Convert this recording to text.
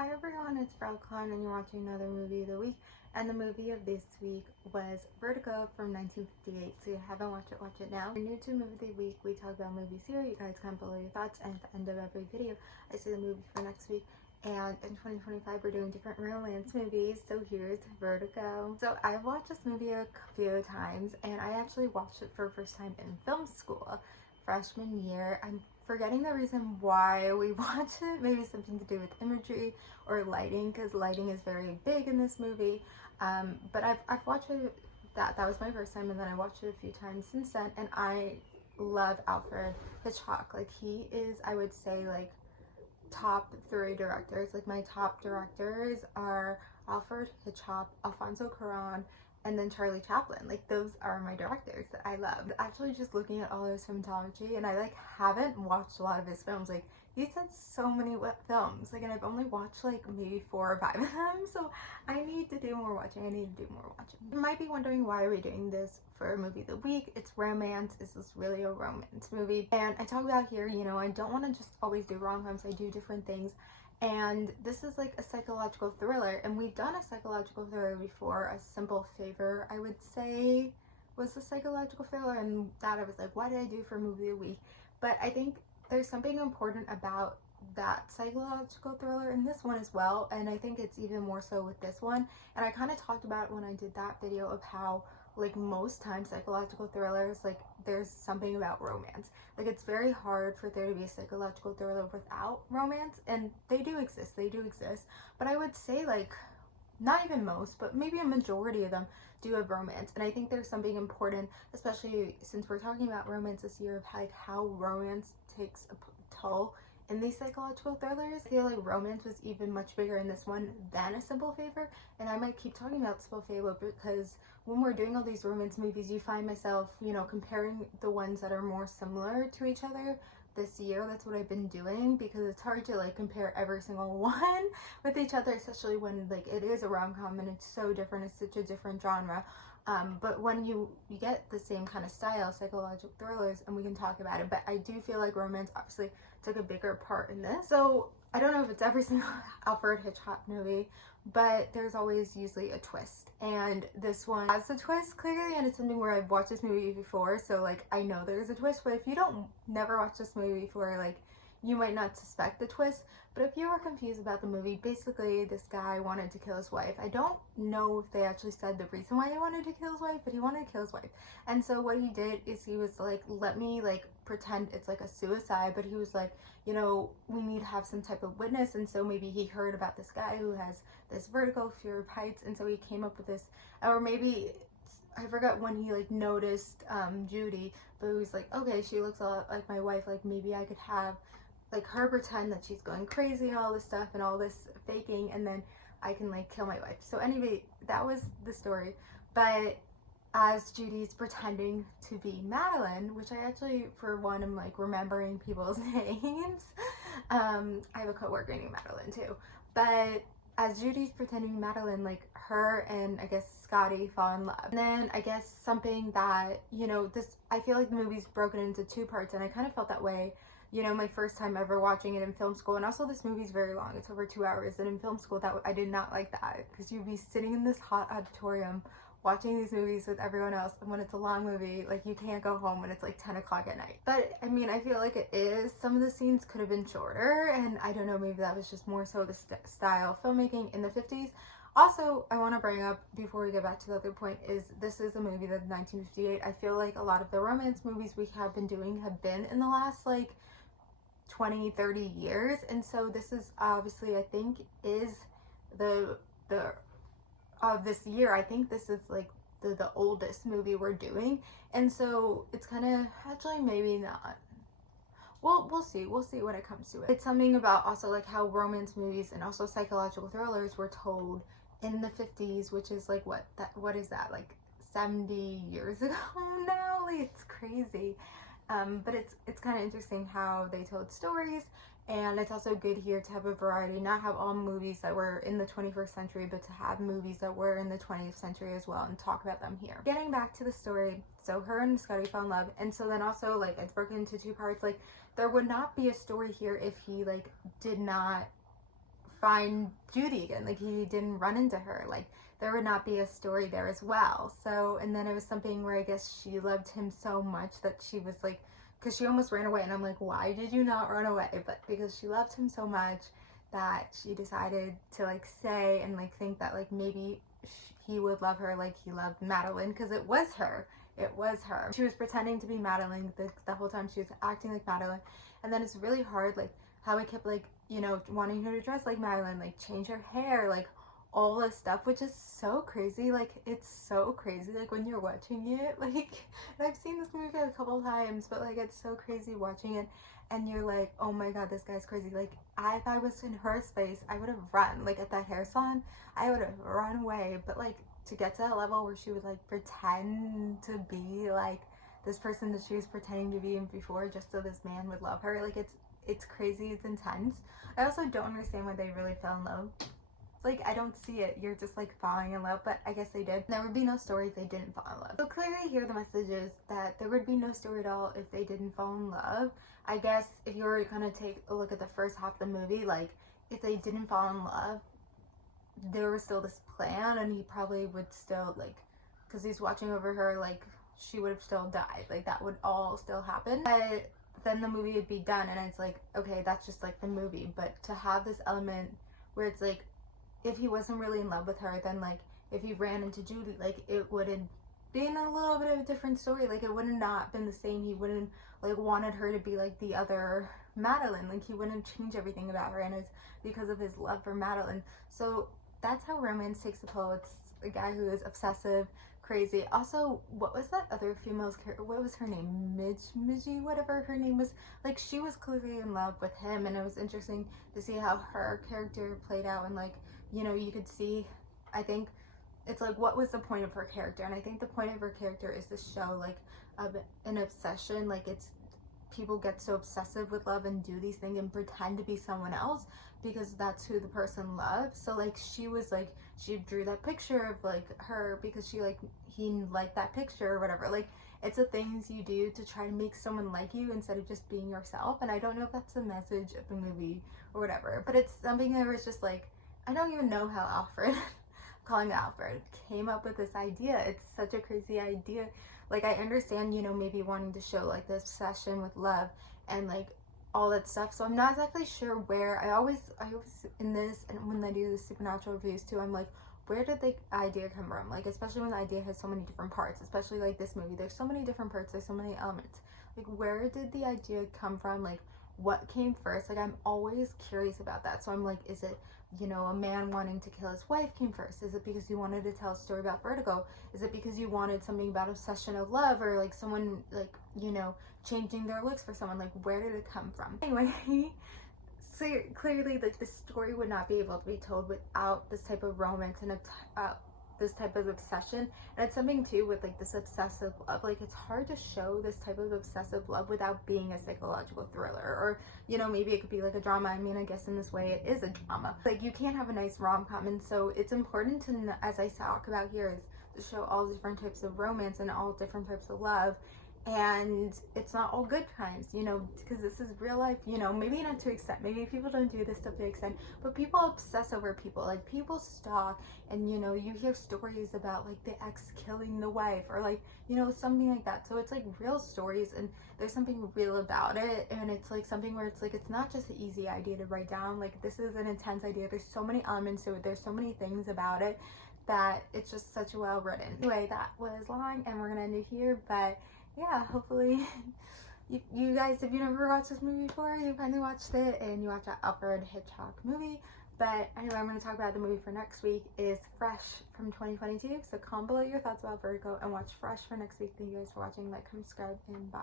Hi everyone, it's Velcon and you're watching another movie of the week. And the movie of this week was Vertigo from 1958. So if you haven't watched it, watch it now. If you're new to movie of the week, we talk about movies here. You guys comment below your thoughts, and at the end of every video, I say the movie for next week. And in 2025, we're doing different romance movies. So here's Vertigo. So I've watched this movie a few times, and I actually watched it for the first time in film school, freshman year. I'm forgetting the reason why we watched it. Maybe something to do with imagery or lighting, because lighting is very big in this movie. But I've watched it, that was my first time, and then I watched it a few times since then, and I love Alfred Hitchcock. Like, he is, I would say, like, top 3 directors. Like, my top directors are Alfred Hitchcock, Alfonso Cuarón, and then Charlie Chaplin. Like, those are my directors that I love. Actually, just looking at all his filmology, and I like haven't watched a lot of his films. Like, he's had so many films, like, and I've only watched like maybe 4 or 5 of them, so I need to do more watching. You might be wondering, why are we doing this for a movie of the week? It's romance. Is this really a romance movie? And I talk about here, you know, I don't want to just always do rom-coms. I do different things. And this is like a psychological thriller, and we've done a psychological thriller before. A Simple Favor, I would say, was the psychological thriller, and that I was like, why did I do for a movie of the week? But I think there's something important about that psychological thriller in this one as well, and I think it's even more so with this one. And I kind of talked about it when I did that video of how, like, most times psychological thrillers, like, there's something about romance. Like, it's very hard for there to be a psychological thriller without romance, and they do exist, but I would say, like, not even most, but maybe a majority of them do have romance. And I think there's something important, especially since we're talking about romance this year, of like how romance takes a toll in these psychological thrillers. I feel like romance was even much bigger in this one than A Simple Favor, and I might keep talking about Simple Favor because when we're doing all these romance movies, you find myself, you know, comparing the ones that are more similar to each other this year. That's what I've been doing, because it's hard to like compare every single one with each other, especially when like it is a rom-com and it's so different, it's such a different genre. But when you get the same kind of style, psychological thrillers, and we can talk about it, but I do feel like romance obviously took a bigger part in this. So I don't know if it's every single Alfred Hitchcock movie, but there's always usually a twist, and this one has a twist clearly, and it's something where I've watched this movie before, so like I know there's a twist. But if you don't never watch this movie before, like, you might not suspect the twist. But if you were confused about the movie, basically this guy wanted to kill his wife. I don't know if they actually said the reason why he wanted to kill his wife, but he wanted to kill his wife. And so what he did is he was like, let me like pretend it's like a suicide, but he was like, you know, we need to have some type of witness. And so maybe he heard about this guy who has this vertigo, fear of heights, and so he came up with this. Or maybe I forgot when he like noticed Judy, but he was like, okay, she looks a lot like my wife, like maybe I could have like her pretend that she's going crazy and all this stuff and all this faking, and then I can like kill my wife. So anyway, that was the story. But as Judy's pretending to be Madeline, which I actually, for one, am like remembering people's names. I have a coworker named Madeline too. But as Judy's pretending Madeline, like, her and I guess Scotty fall in love. And then I guess something that, you know, this, I feel like the movie's broken into 2 parts, and I kind of felt that way, you know, my first time ever watching it in film school. And also this movie's very long, it's over 2 hours, and in film school that I did not like that, because you'd be sitting in this hot auditorium watching these movies with everyone else, and when it's a long movie, like, you can't go home when it's like 10 o'clock at night. But I mean, I feel like it is, some of the scenes could have been shorter, and I don't know, maybe that was just more so the style of filmmaking in the 50s. Also, I want to bring up, before we get back to the other point, is this is a movie that's 1958. I feel like a lot of the romance movies we have been doing have been in the last like 20-30 years, and so this is obviously, I think, is the of this year, I think this is like the oldest movie we're doing, and so it's kind of, actually maybe not, well, we'll see when it comes to it. It's something about also like how romance movies and also psychological thrillers were told in the 50s, which is like what is that, like 70 years ago now? Like, it's crazy. But it's kind of interesting how they told stories, and it's also good here to have a variety, not have all movies that were in the 21st century, but to have movies that were in the 20th century as well, and talk about them here. Getting back to the story, so her and Scotty fell in love, and so then also, like, it's broken into 2 parts. Like, there would not be a story here if he like did not find Judy again. Like, he didn't run into her. Like, there would not be a story there as well. So, and then it was something where I guess she loved him so much that she was like, because she almost ran away, and I'm like, why did you not run away? But because she loved him so much that she decided to like stay and like think that like maybe he would love her like he loved Madeline, because it was her. It was her. She was pretending to be Madeline the whole time. She was acting like Madeline. And then it's really hard, like, how I kept, like, you know, wanting her to dress like Madeline, like, change her hair, like, all this stuff, which is so crazy. Like, it's so crazy, like, when you're watching it, like, and I've seen this movie a couple times, but, like, it's so crazy watching it, and you're like, oh my god, this guy's crazy. Like, if I was in her space, I would have run. Like, at that hair salon, I would have run away. But, like, to get to that level where she would like pretend to be like this person that she was pretending to be in before just so this man would love her, like, it's crazy, it's intense. I also don't understand why they really fell in love. Like, I don't see it. You're just like falling in love, but I guess they did. There would be no story if they didn't fall in love. So clearly here the message is that there would be no story at all if they didn't fall in love. I guess if you were to kind of take a look at the first half of the movie, like, if they didn't fall in love, there was still this plan, and he probably would still, like, because he's watching over her, like, she would have still died. Like, that would all still happen. But then the movie would be done, and it's like, okay, that's just like the movie. But to have this element where it's like, if he wasn't really in love with her, then like, if he ran into Judy, like, it would have been a little bit of a different story. Like, it would have not been the same. He wouldn't like wanted her to be like the other Madeline. Like, he wouldn't change everything about her, and it's because of his love for Madeline. So that's how romance takes a toll. It's a guy who is obsessive, crazy. Also, what was that other female's character? What was her name? Midgie, whatever her name was. Like, she was clearly in love with him, and it was interesting to see how her character played out. And like, you know, you could see, I think it's like, what was the point of her character? And I think the point of her character is to show like an obsession. Like, it's people get so obsessive with love and do these things and pretend to be someone else because that's who the person loves. So like, she was like, she drew that picture of like her because she like, he liked that picture or whatever. Like, it's the things you do to try to make someone like you instead of just being yourself. And I don't know if that's the message of the movie or whatever, but it's something that was just like, I don't even know how Alfred calling it Alfred came up with this idea. It's such a crazy idea. Like, I understand, you know, maybe wanting to show like the obsession with love and like all that stuff. So I'm not exactly sure where. I always in this, and when I do the supernatural reviews too, I'm like, where did the idea come from? Like, especially when the idea has so many different parts, especially like this movie, there's so many different parts, there's so many elements. Like, where did the idea come from? Like, what came first? Like, I'm always curious about that. So I'm like, is it, you know, a man wanting to kill his wife came first? Is it because you wanted to tell a story about Vertigo? Is it because you wanted something about obsession of love, or like someone, like, you know, changing their looks for someone? Like, where did it come from? Anyway, so clearly, like, the story would not be able to be told without this type of romance and this type of obsession. And it's something too with like this obsessive love. Like, it's hard to show this type of obsessive love without being a psychological thriller, or, you know, maybe it could be like a drama. I mean, I guess in this way it is a drama. Like, you can't have a nice rom-com, and so it's important to, as I talk about here, is to show all different types of romance and all different types of love. And it's not all good times, you know, because this is real life, you know, maybe not to extent, maybe people don't do this stuff to extent, but people obsess over people. Like, people stalk, and, you know, you hear stories about like the ex killing the wife, or like, you know, something like that. So it's like real stories, and there's something real about it. And it's like something where it's like, it's not just an easy idea to write down. Like, this is an intense idea. There's so many elements to it, there's so many things about it that it's just such a well written. Anyway, that was long, and we're gonna end it here. But yeah, hopefully you guys, if you never watched this movie before, you finally watched it and you watched that Alfred Hitchcock movie. But anyway, I'm going to talk about the movie for next week is Fresh from 2022. So comment below your thoughts about Vertigo and watch Fresh for next week. Thank you guys for watching. Like, comment, subscribe, and bye.